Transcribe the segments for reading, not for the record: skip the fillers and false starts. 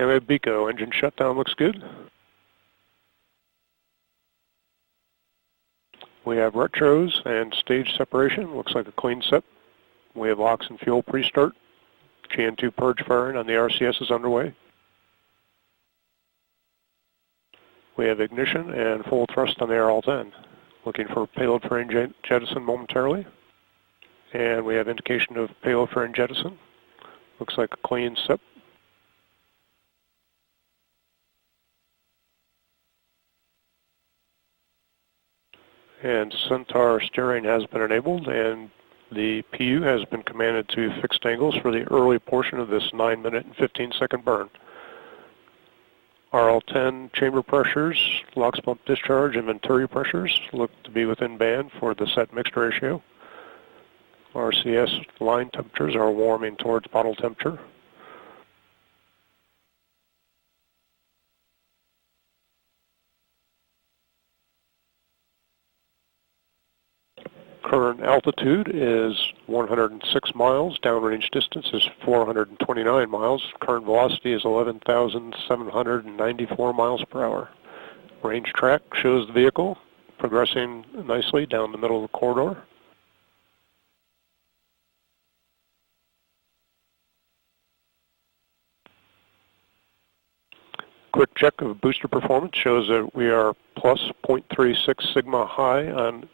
And we have BECO. Engine shutdown looks good. We have retros and stage separation. Looks like a clean set. We have LOX and fuel pre-start. GN2 purge firing on the RCS is underway. We have ignition and full thrust on the RL-10. Looking for payload fairing jettison momentarily. And we have indication of payload fairing jettison. Looks like a clean SIP. And Centaur steering has been enabled, and the PU has been commanded to fixed angles for the early portion of this 9-minute and 15-second burn. RL-10 chamber pressures, LOX pump discharge, and Venturi pressures look to be within band for the set mixed ratio. RCS line temperatures are warming towards bottle temperature. Current altitude is 106 miles. Downrange distance is 429 miles. Current velocity is 11,794 miles per hour. Range track shows the vehicle progressing nicely down the middle of the corridor. Quick check of booster performance shows that we are plus 0.36 sigma high on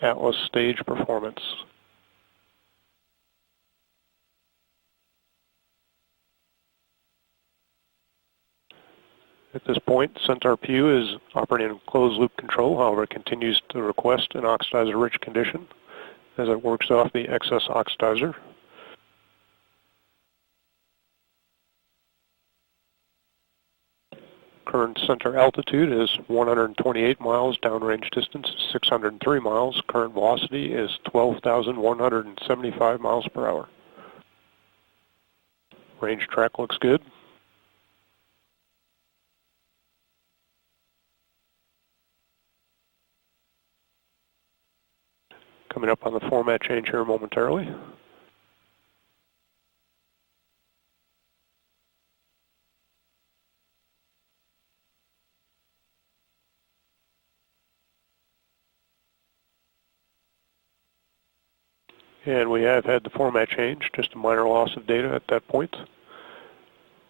Atlas stage performance. At this point, Centaur PU is operating in closed loop control. However, it continues to request an oxidizer-rich condition as it works off the excess oxidizer. Current center altitude is 128 miles. Downrange distance is 603 miles. Current velocity is 12,175 miles per hour. Range track looks good. Coming up on the format change here momentarily. And we have had the format change, just a minor loss of data at that point.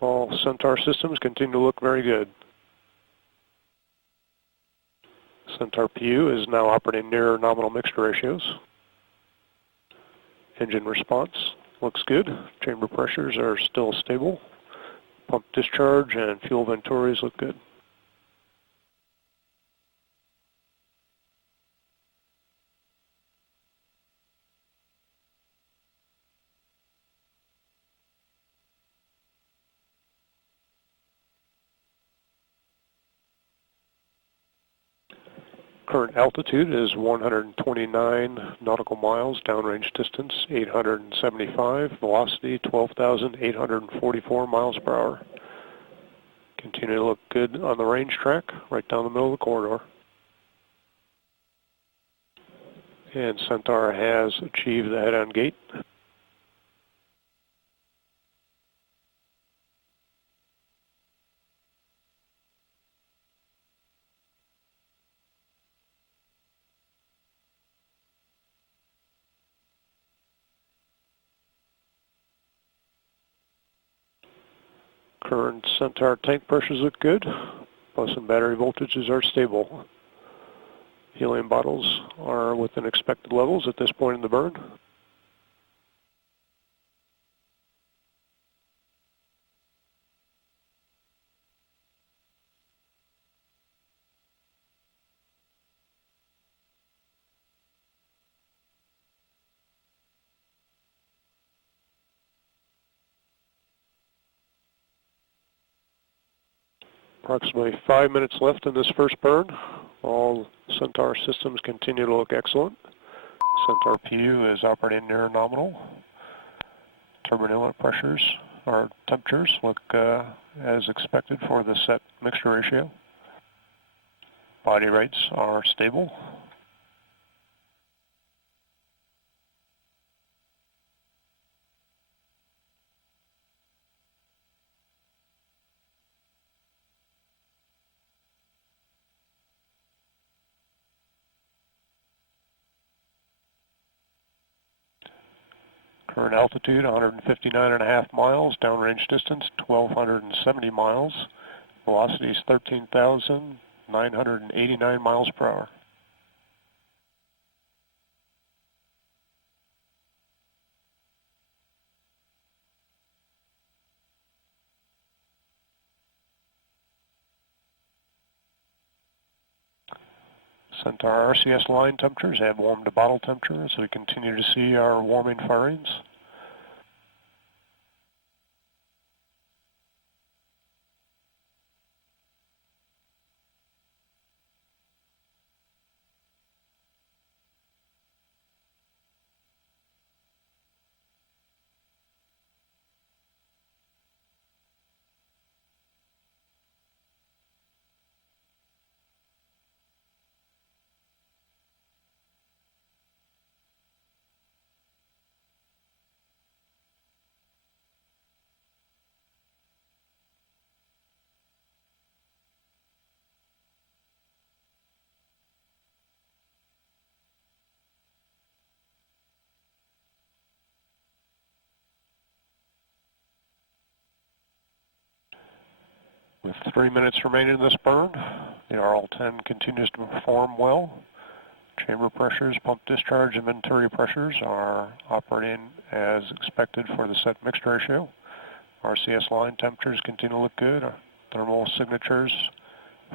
All Centaur systems continue to look very good. Centaur PU is now operating near nominal mixture ratios. Engine response looks good. Chamber pressures are still stable. Pump discharge and fuel venturis look good. Current altitude is 129 nautical miles, downrange distance 875, velocity 12,844 miles per hour. Continue to look good on the range track, right down the middle of the corridor. And Centaur has achieved the head-on gate. Current Centaur tank pressures look good. Bus and battery voltages are stable. Helium bottles are within expected levels at this point in the burn. Approximately 5 minutes left in this first burn. All Centaur systems continue to look excellent. Centaur PU is operating near nominal. Turbine inlet pressures or temperatures look as expected for the set mixture ratio. Body rates are stable. Current altitude 159.5 miles, downrange distance 1,270 miles, velocity is 13,989 miles per hour. Centaur RCS line temperatures have warmed to bottle temperature as we continue to see our warming firings. With 3 minutes remaining in this burn, the RL-10 continues to perform well. Chamber pressures, pump discharge, and venturi pressures are operating as expected for the set mixed ratio. RCS line temperatures continue to look good. Our thermal signatures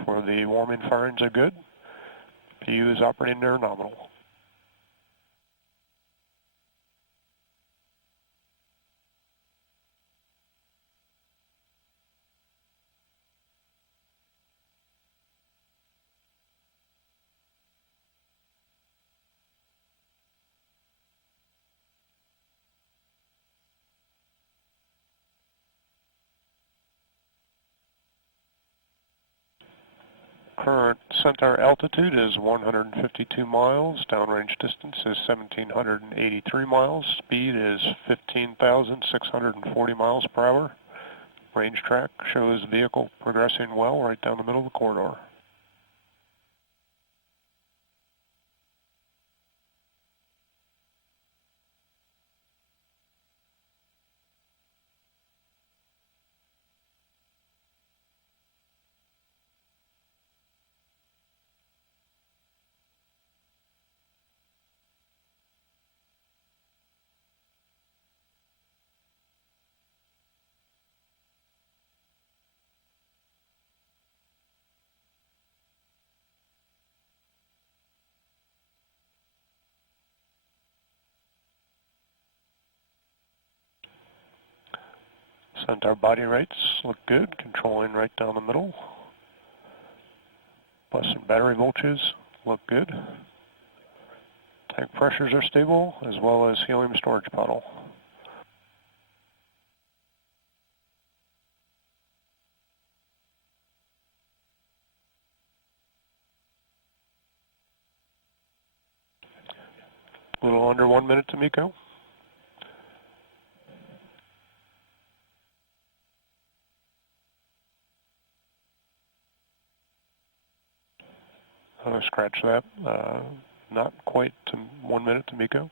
for the warming firings are good. PU is operating near nominal. Current Centaur altitude is 152 miles, downrange distance is 1,783 miles, speed is 15,640 miles per hour. Range track shows the vehicle progressing well right down the middle of the corridor. Centaur body rates look good, controlling right down the middle. Bus and battery voltages look good. Tank pressures are stable, as well as helium storage puddle. A little under 1 minute to MECO. Scratch that. Not quite to 1 minute to MECO.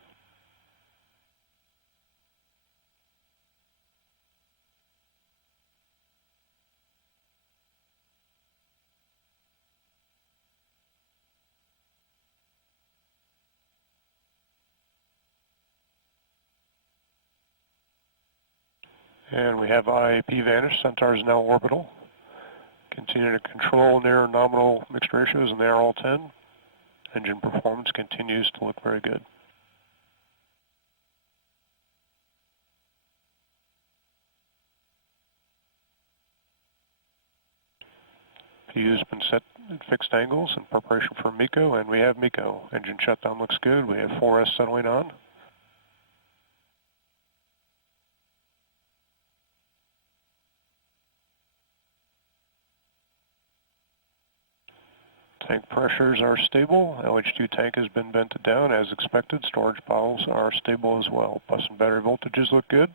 And we have IAP vanished. Centaur is now orbital. Continue to control near nominal mixed ratios in the RL-10. Engine performance continues to look very good. PU has been set at fixed angles in preparation for MECO, and we have MECO. Engine shutdown looks good. We have 4S settling on. Tank pressures are stable. LH2 tank has been vented down as expected. Storage piles are stable as well. Bus and battery voltages look good.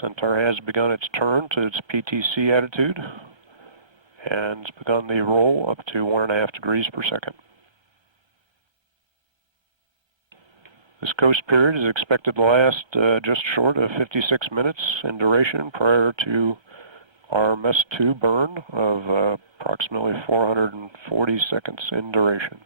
Centaur has begun its turn to its PTC attitude and it's begun the roll up to 1.5 degrees per second. This coast period is expected to last just short of 56 minutes in duration prior to our MES 2 burn of approximately 440 seconds in duration.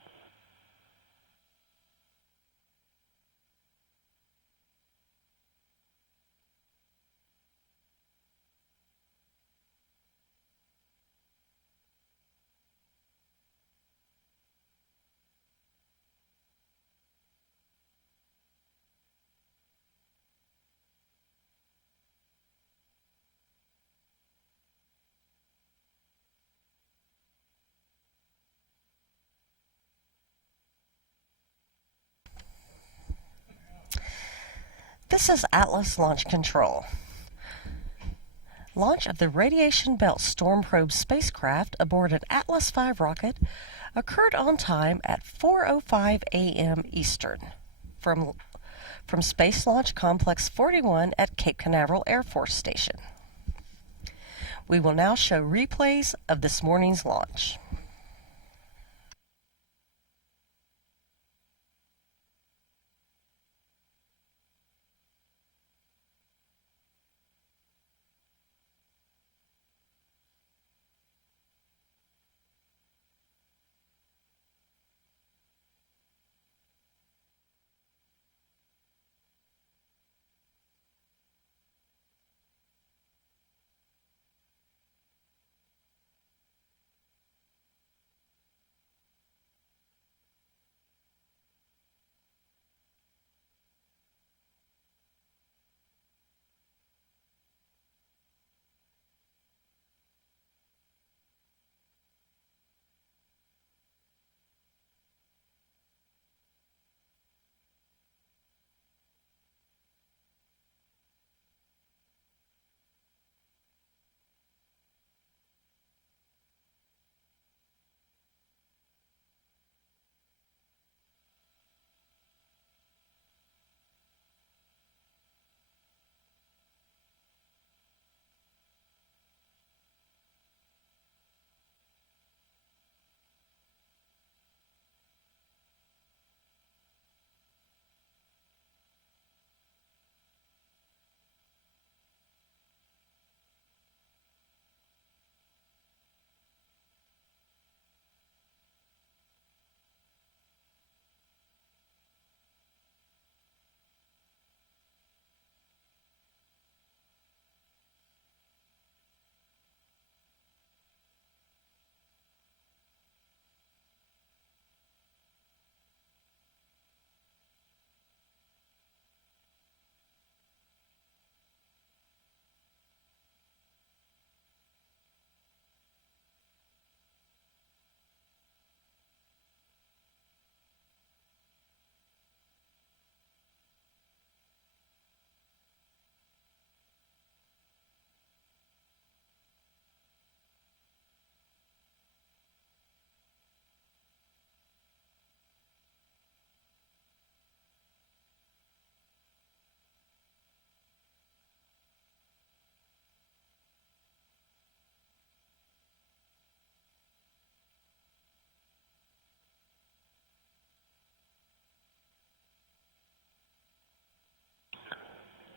This is Atlas Launch Control. Launch of the Radiation Belt Storm Probe spacecraft aboard an Atlas V rocket occurred on time at 4:05 a.m. Eastern from Space Launch Complex 41 at Cape Canaveral Air Force Station. We will now show replays of this morning's launch.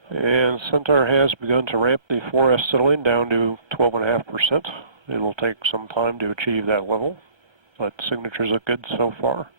And Centaur has begun to ramp the 4-acetylene down to 12.5%. It will take some time to achieve that level, but signatures look good so far.